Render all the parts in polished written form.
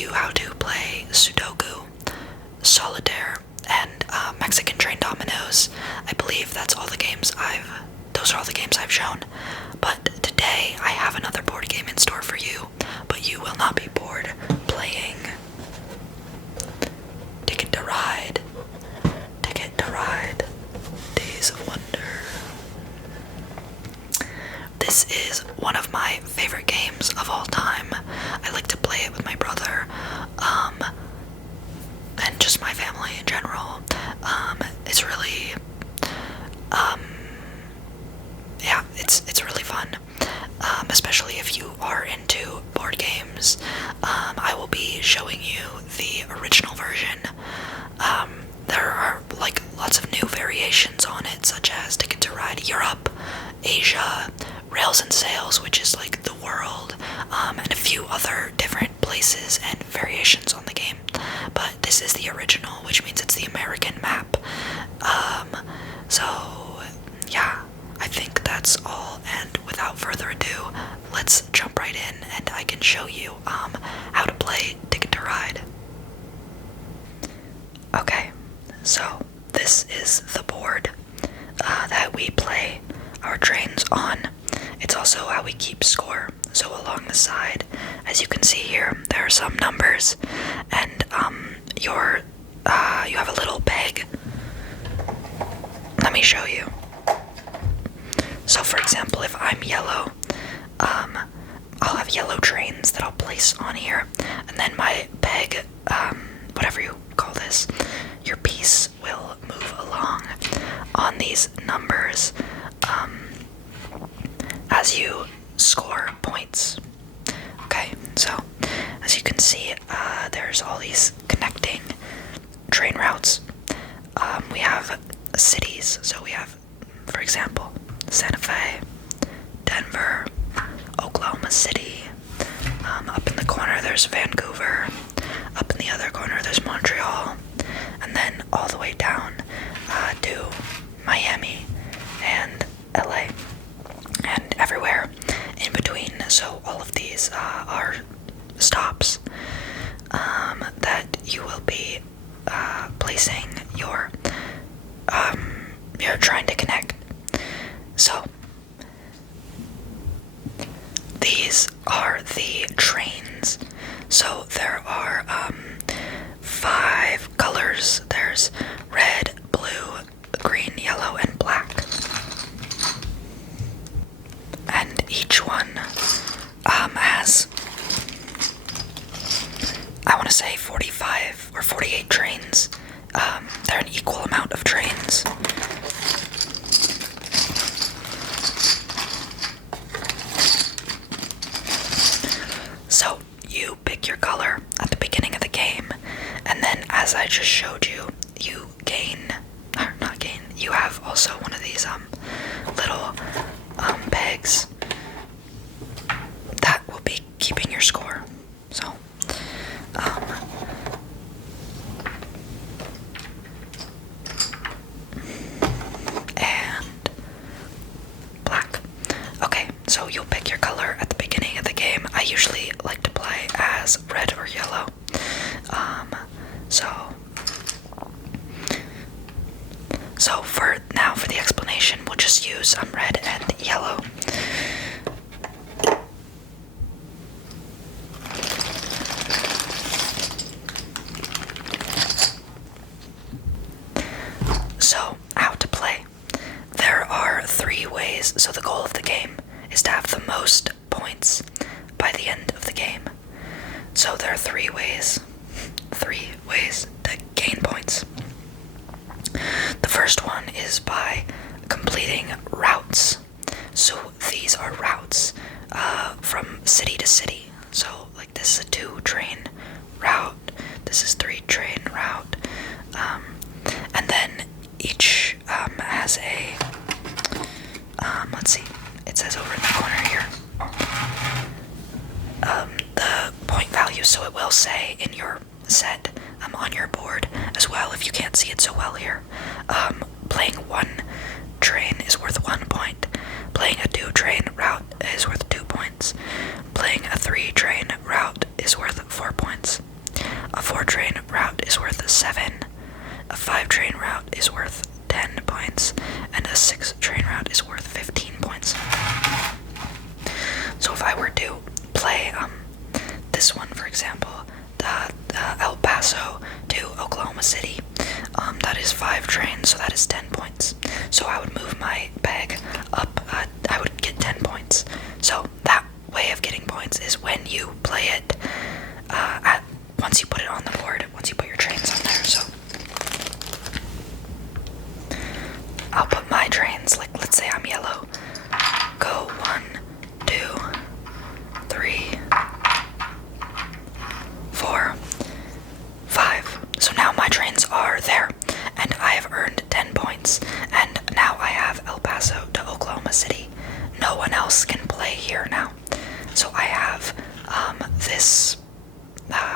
you how to play Sudoku, Solitaire, and Mexican Train Dominoes. I believe those are all the games I've shown. But today I have another board game in store for you, but you will not be bored playing Ticket to Ride. Ticket to Ride. Days of Wonder. This is one of my favorite games of all time. I like to play it with my brother, and just my family in general. It's really, yeah, it's really fun, especially if you are into board games. I will be showing you the original version. There are like lots of new variations on it, such as Ticket to Ride Europe, Asia, Rails and Sails, which is like the world, and a few other different places and variations on the game. But this is the original, which means it's the American map. So yeah, I think that's all, and without further ado, let's jump right in and I can show you how to play Ticket to Ride. Okay, so this is the board that we play our trains on. It's also how we keep score. So along the side, as you can see here, there are some numbers, and you have a little peg. Let me show you. So for example, if I'm yellow, I'll have yellow trains that I'll place on here, and then my peg, whatever you call this, your piece will move along on these numbers as you score points. Okay, so as you can see, there's all these connecting train routes. We have cities, so we have, for example, Santa Fe, Denver, Oklahoma City. Up in the corner there's Vancouver. Up in the other corner there's Montreal. And then all the way down to Miami and LA. And everywhere in between. So all of these are stops that you will be placing your you're trying to connect. So these are the trains. So there are 5 colors. There's red, blue, green, yellow, and black. And each one has, I want to say 45 or 48 trains. They're an equal amount of trains. So you pick your color at the beginning of the game, and then as I just showed you, you you have also one of these little pegs that will be keeping your score. So and black. Okay, so you'll pick your color at the beginning of the game. I usually like to play as red or yellow. So for the explanation, we'll just use red and yellow. So, how to play. There are 3 ways. So the goal of the game is to have the most points by the end of the game. So there are 3 ways to gain points. The first one is by completing routes. So these are routes from city to city. So like this is a 2 train route, this is 3 train route, and then each has a, let's see, it says over in the corner here, the point value, so it will say in your set on your board as well, if you can't see it so well here. Playing 1 train is worth 1 point. Playing a 2 train route is worth 2 points. Playing a 3 train route is worth 4 points. El Paso to Oklahoma City. That is 5 trains, so that is 10 points. So I would move my bag up, I would get 10 points. So that way of getting points is when you play it, once you put it on the board, once you put your trains on there. So I'll put my trains, like let's say I'm yellow. Go 1, 2, 3, 4, 5. So now my trains are there, and I have earned 10 points, and now I have El Paso to Oklahoma City. No one else can play here now. So I have this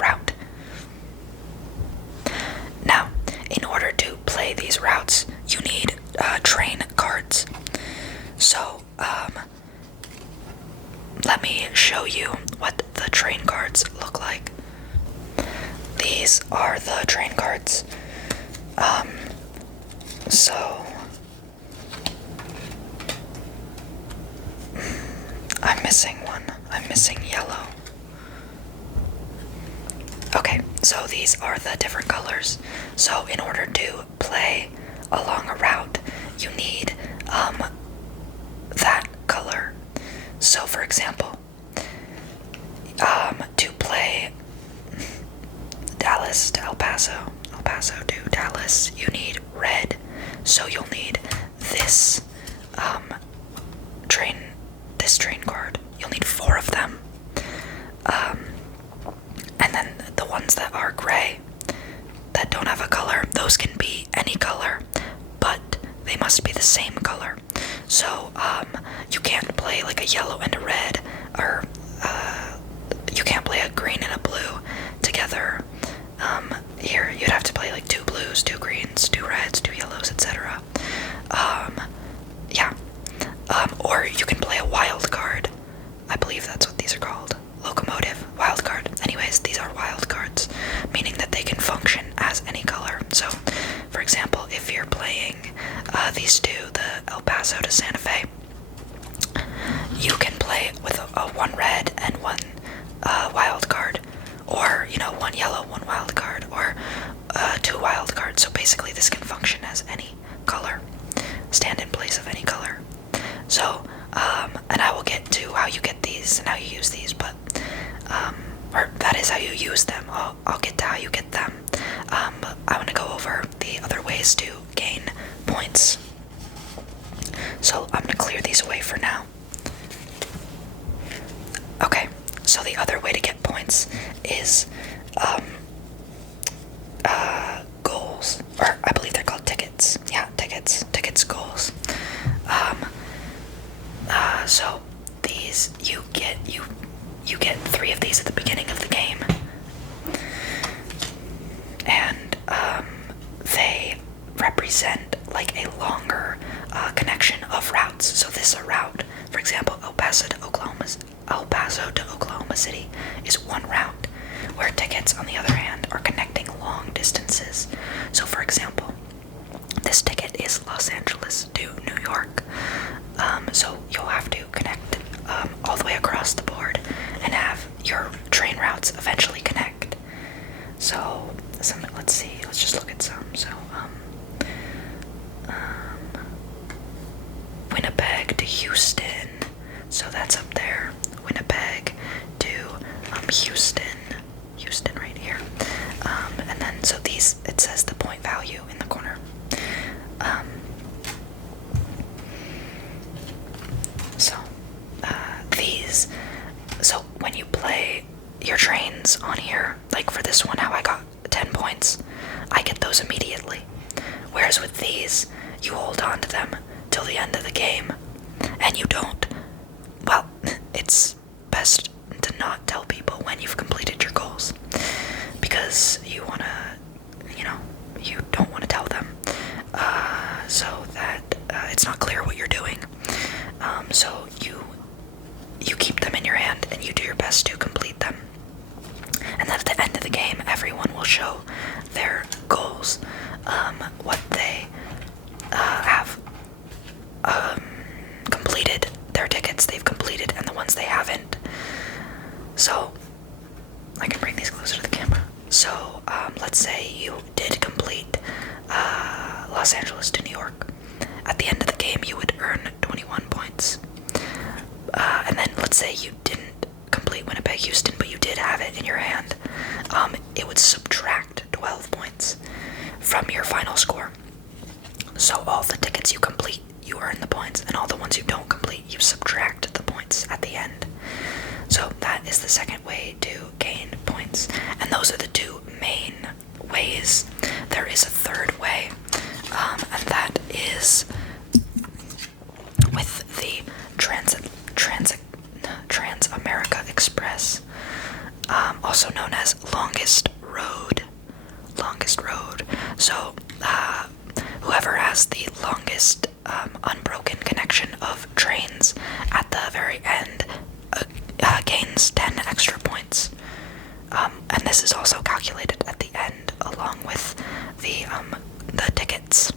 route. Now, in order to play these routes, you need train cards. So, let me show you what the train cards look like. These are the train cards. So I'm missing one. I'm missing yellow. Okay, so these are the different colors. So in order to play along a route, you need that color. So for example, to play Dallas to El Paso, El Paso to Dallas, you need red. So you'll need this train card. You'll need 4 of them. And then the ones that are gray, that don't have a color, those can be any color, but they must be the same color. So you can't play like a yellow and a red, or you can't play a green and a blue together. Here you'd have to play like 2 blues, 2 greens, 2 reds, 2 yellows, etc. Yeah. Or you can play a wild card. I believe that's what these are called. Locomotive, wild card. Anyways, these are wild cards, meaning that they can function as any color. So, for example, if you're playing these 2, the El Paso to Santa Fe, you can play with a 1 red and 1 wild card, or 1 yellow, 1 wild card, or 2 wild cards. So basically this can function as any color, stand in place of any color. So and I will get to how you get these and how you use these, but or that is how you use them. I'll get to how you get them, but I want to go over the other ways to gain points. So I'm going to clear these away for now. Okay, so the other way to get points is goals, or I believe they're called tickets. Yeah, tickets, goals. So these you get 3 of these at the beginning of the game, and they represent like a longer connection of routes. So this is a route. For example, El Paso to Oklahoma City is 1 route, where tickets, on the other hand, are connecting long distances. So for example, this ticket is Los Angeles to New York. So you'll have to connect all the way across the board and have your train routes eventually connect. So let's see, let's just look at some. So Winnipeg to Houston, so that's up there. Winnipeg to Houston right here. And then so these, it says the point value in the corner. So when you play your trains on here, like for this one, how I got 10 points, I get those immediately. Whereas with these, you hold on to them till the end of the game, and you don't. Well, it's best to not tell people when you've completed your goals, because you don't want to tell them, so that it's not clear what you're doing. So you keep them in your hand and you do your best to complete them. And then at the end of the game, everyone will show their goals, what they have completed, their tickets they've completed, and the ones they haven't. So I can bring these closer to the camera. let's say you did complete Los Angeles to New York. At the end of the game, you would earn 21 points. And then let's say you didn't complete Winnipeg, Houston, but you did have it in your hand. It would subtract 12 points from your final score. So all the tickets you complete, you earn the points, and all the ones you don't complete, you subtract the points at the end. So that is the second way to gain points. And those are the two main ways. There is a third way, and that is with the Trans-America Express, also known as Longest Road. So whoever has the longest unbroken connection of trains at the very end gains 10 extra points. And this is also calculated at the end along with the tickets.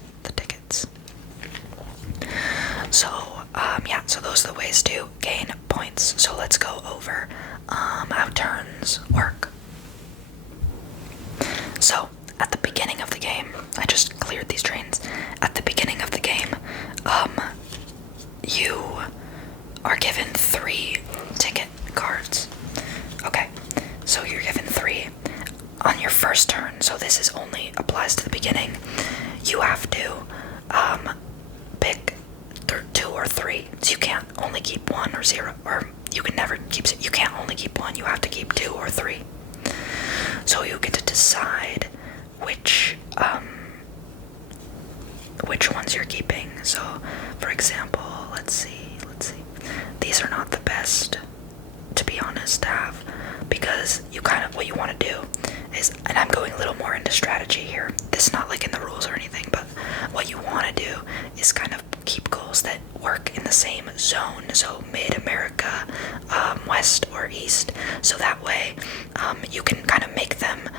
So so those are the ways to gain points. So let's go over how turns work. So at the beginning of the game, I just cleared these trains. At the beginning of the game, you are given 3 ticket cards. Okay, so you're given 3 on your first turn. So this is only applies to the beginning. You have to pick 2 or 3. So you can't only keep 1 or 0, or you can never keep. You can't only keep 1. You have to keep 2 or 3. So you get to decide which ones you're keeping. So, for example, let's see. These are not the best, to be honest, to have, because what you want to do is, and I'm going a little more into strategy here. This is not like in the rules or anything, but what you want to do is kind of keep goals that work in the same zone. So mid-America, west or east. So that way, you can kind of make them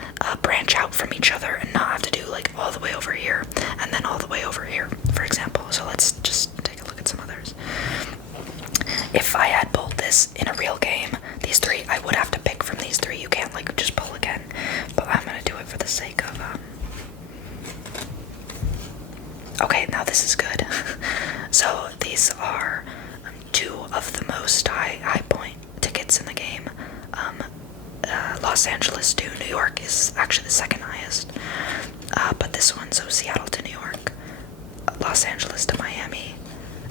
branch out from each other and not have to do like all the way over here and then all the way over here, for example. So let's just take a look at some others. If I had pulled this in a real game, these 3, I would have to pick from these 3. You can't like just pull again, but I'm gonna do it for the sake of okay, now this is good. So these are 2 of the most high point tickets in the game. Los Angeles to New York is actually the second highest, but this one, so Seattle to New York, Los Angeles to Miami,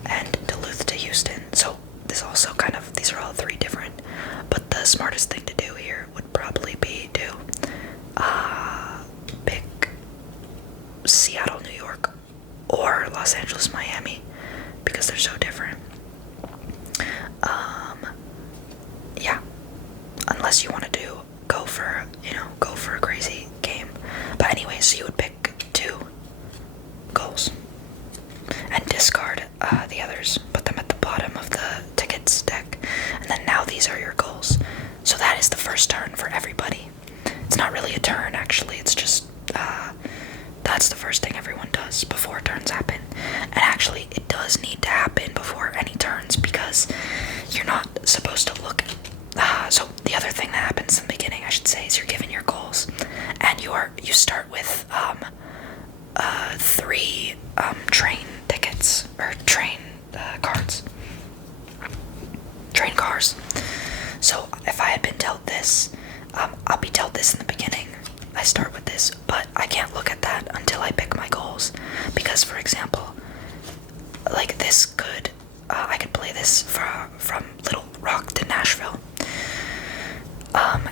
and Duluth to Houston. So this also these are all 3 different, but the smartest thing to do here would probably be to pick Seattle, New York, or Los Angeles, Miami, because they're so different. Unless you want to go for a crazy game. But anyway, so you would pick 2 goals and discard the others, put them at the bottom of the tickets deck, and then now these are your goals. So that is the first turn for everybody. It's not really a turn, actually, it's just that's the first thing everyone does before turns happen. And actually, it does need to happen before any turns, because you're not supposed to look. So the other thing that happens in the beginning, I should say, is you're given your goals, and you start with 3 train tickets, or train cards. Train cars. So if I had been dealt this, I'll be dealt this in the beginning. I start with this, but I can't look at that until I pick my goals, because, for example, like this could, I could play this from Little Rock to Nashville.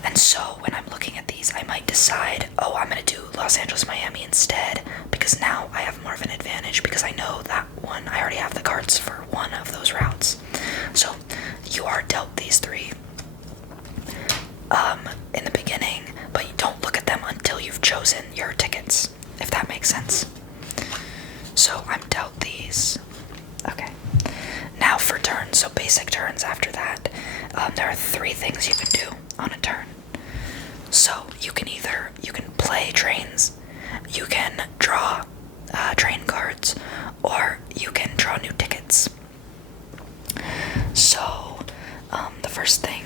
And so when I'm looking at these, I might decide, I'm gonna do Los Angeles, Miami instead, because now I have more of an advantage, because I know that one, I already have the cards for one of those routes. So you are dealt these 3 in the beginning, but you don't look at them until you've chosen your tickets, if that makes sense. So I'm dealt these. Okay. Now for turns, so basic turns after that, there are 3 things you can do on a turn. So you can play trains, you can draw train cards, or you can draw new tickets. So the first thing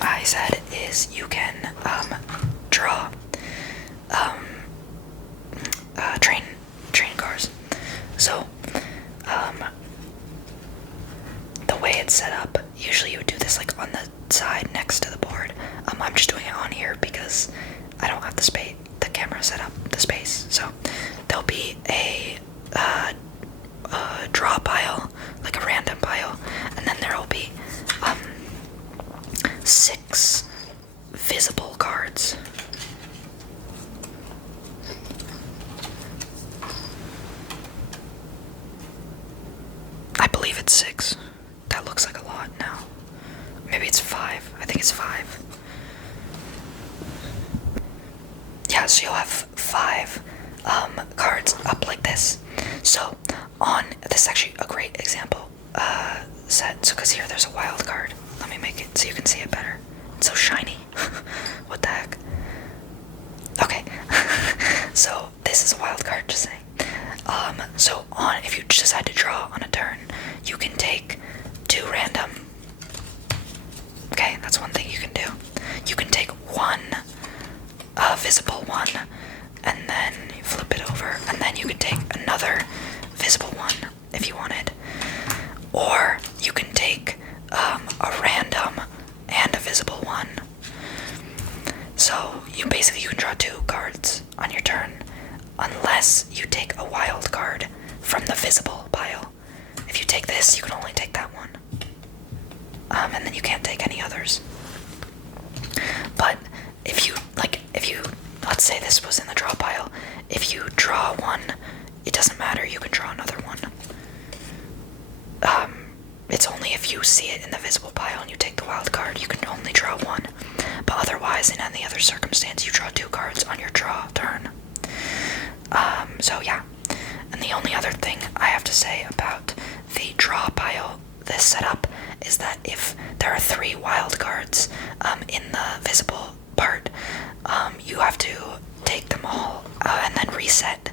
I said is you can draw I don't have the space, the camera set up, the space. So there'll be a draw pile, like a random pile, and then there will be 6 visible cards. I believe it's 6. That looks like a lot now. Maybe it's 5. I think it's 5. Yeah, so you'll have 5 cards up like this. So this is actually a great example set. So because here there's a wild card. Let me make it so you can see it better. It's so shiny. What the heck? Okay. So this is a wild card, just saying. So if you decide to draw on a turn, you can take 2 random. Okay, that's one thing you can do. You can take 1 visible one, and then you flip it over, and then you can take another visible one if you wanted. Or you can take a random and a visible one. So you can draw 2 cards on your turn, unless you take a wild card from the visible pile. If you take this, you can only take that one. And then you can't take any others. But if you, let's say this was in the draw pile, if you draw 1, it doesn't matter, you can draw another one. It's only if you see it in the visible pile and you take the wild card, you can only draw 1. But otherwise, in any other circumstance, you draw 2 cards on your draw turn. So yeah. And the only other thing I have to say about the draw pile, this setup, is that if there are 3 wild cards in the visible part, you have to take them all and then reset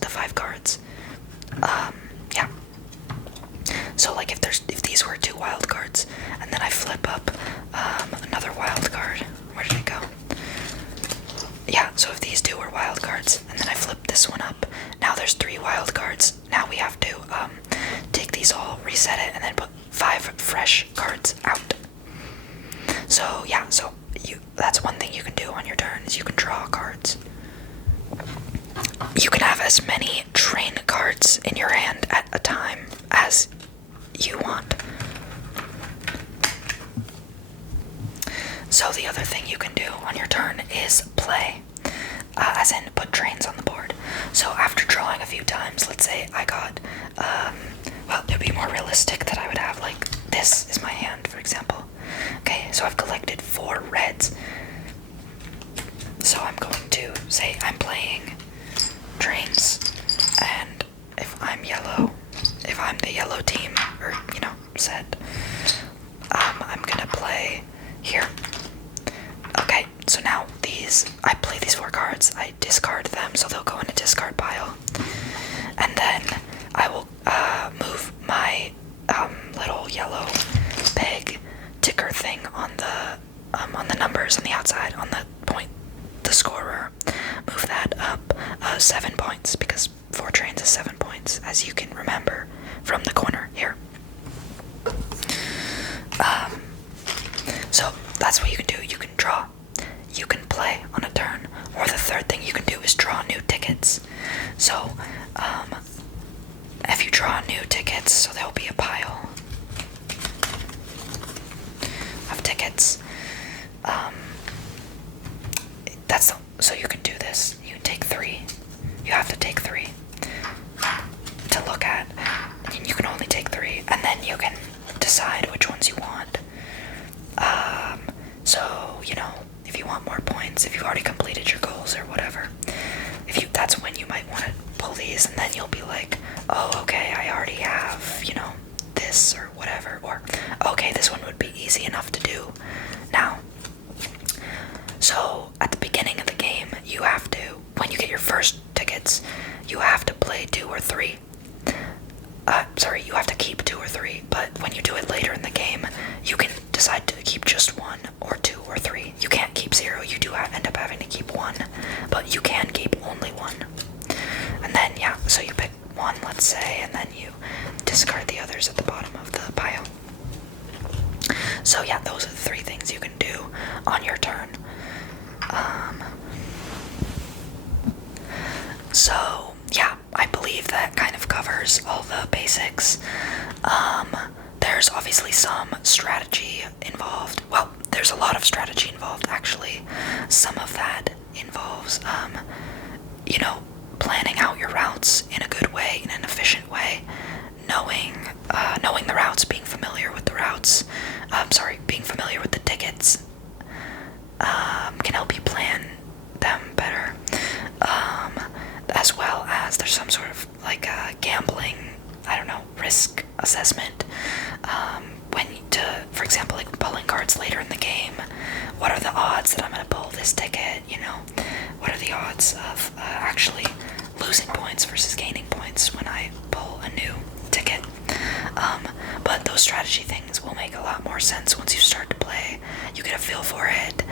the 5 cards. Yeah. So like if these were 2 wild cards, and then I flip up another wild card, where did it go? Yeah, so if these 2 were wild cards, and then I flip this one up, now there's 3 wild cards. Now we have to take these all, reset it, and then put 5 fresh cards out. So yeah, that's one thing you can do on your turn, is you can draw cards. You can have as many train cards in your hand at a time as you want. So the other thing you can do on your turn is play, as in put trains on the board. So after drawing a few times, let's say I got, well, it would be more realistic that I would have, like, this is my hand, for example. Okay, so I've collected 4 reds. So I'm going to say I'm playing trains, and if I'm yellow, if I'm the yellow team, or, set, I'm gonna play here. Okay, so now I play these 4 cards, I discard them, so they'll go in a discard pile, and then I will move my little yellow peg ticker thing on the numbers on the outside, on the scorer, move that up 7 points, because 4 trains is 7 points, as you can remember from the corner here. So that's what you can do. You can draw, you can play on a turn, or the third thing you can do is draw new tickets. So if you draw new tickets, so there'll be a pile of tickets. So you can do this. You take 3. You have to take 3 to look at. And you can only take 3, and then you can decide which ones you want. So, if you want more points, if you've already completed your goals or whatever, that's when you might want to pull these, and then you'll be like, oh, okay, I already have, this or whatever, or, okay, this one would be easy enough to do now. So, at the beginning of the game, you have to, when you get your first tickets, you have to play 2 or 3. You have to keep 2 or 3, but when you do it later in the game, you can decide to keep just 1 or 2 or 3. You can't keep 0, you do end up having to keep 1, but you can keep only 1. And then, yeah, so you pick 1, let's say, and then you discard the others at the bottom of the pile. So yeah, those are the 3 things you can do on your turn. Um, so, yeah, I believe that kind of covers all the basics. There's obviously some strategy involved. Well, there's a lot of strategy involved, actually. Some of that involves, planning out your routes in a good way, in an efficient way, knowing the routes, being familiar with the routes. Being familiar with the tickets can help you plan them better. As well as there's some sort of like gambling, I don't know, risk assessment. For example, like pulling cards later in the game. What are the odds that I'm going to pull this ticket? What are the odds of actually losing points versus gaining points when I pull a new ticket? But those strategy things will make a lot more sense once you start to play. You get a feel for it,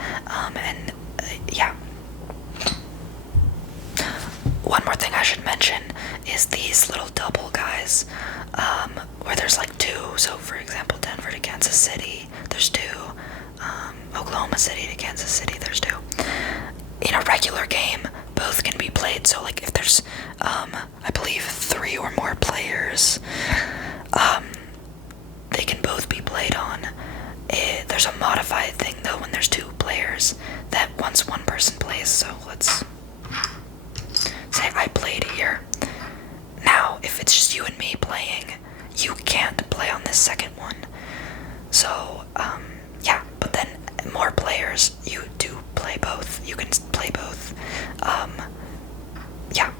yeah. One more thing I should mention is these little double guys, where there's like two. So, for example, Denver to Kansas City, there's two. Oklahoma City to Kansas City, there's two. In a regular game, both can be played. So, like, if there's, I believe, 3 or more players, they can both be played on. There's a modified thing, though, when there's 2 players, that once one person plays. So, let's say I played here. Now, if it's just you and me playing, you can't play on this second one. So, yeah, but then more players, you do play both. You can play both. Yeah.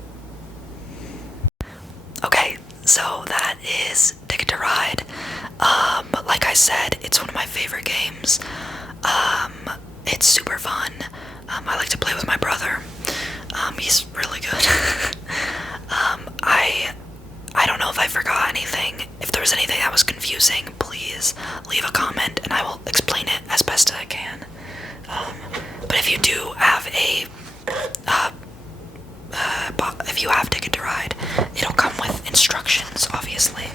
Okay, so that is Ticket to Ride. But like I said, it's one of my favorite games. It's super fun. I like to play with my brother. He's really good. I don't know if I forgot anything. If there was anything that was confusing, please leave a comment and I will explain it as best as I can. But if you do have if you have Ticket to Ride, it'll come with instructions, obviously.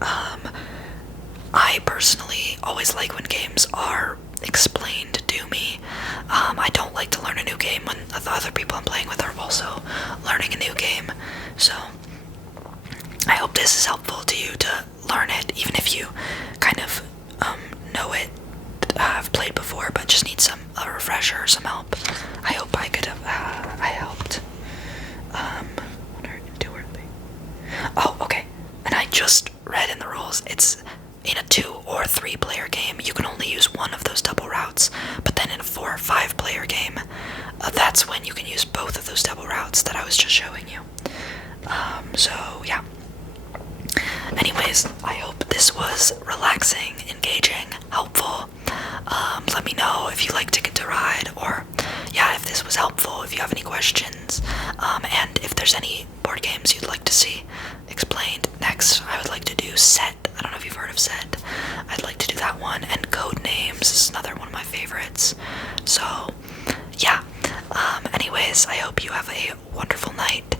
I personally always like when games are explained to me. I don't like to learn a new game when the other people I'm playing with are also learning a new game. So I hope this is helpful to you to learn it, even if you kind of know it, have played before, but just need a refresher or some help. I hope I could have I helped. Oh, okay. And I just read in the rules, it's in a 2 or 3 player game, you can only use one of those double routes, but then in a 4 or 5 player game, that's when you can use both of those double routes that I was just showing you. So yeah. Anyways, I hope this was relaxing, engaging, helpful. Let me know if you like Ticket to Ride, or yeah, if this was helpful, if you have any questions, and if there's any board games you'd like to see explained. Next, I would like to do Set. I don't know if you've heard of Set. I'd like to do that one, and Code Names is another one of my favorites. So, yeah. Anyways, I hope you have a wonderful night,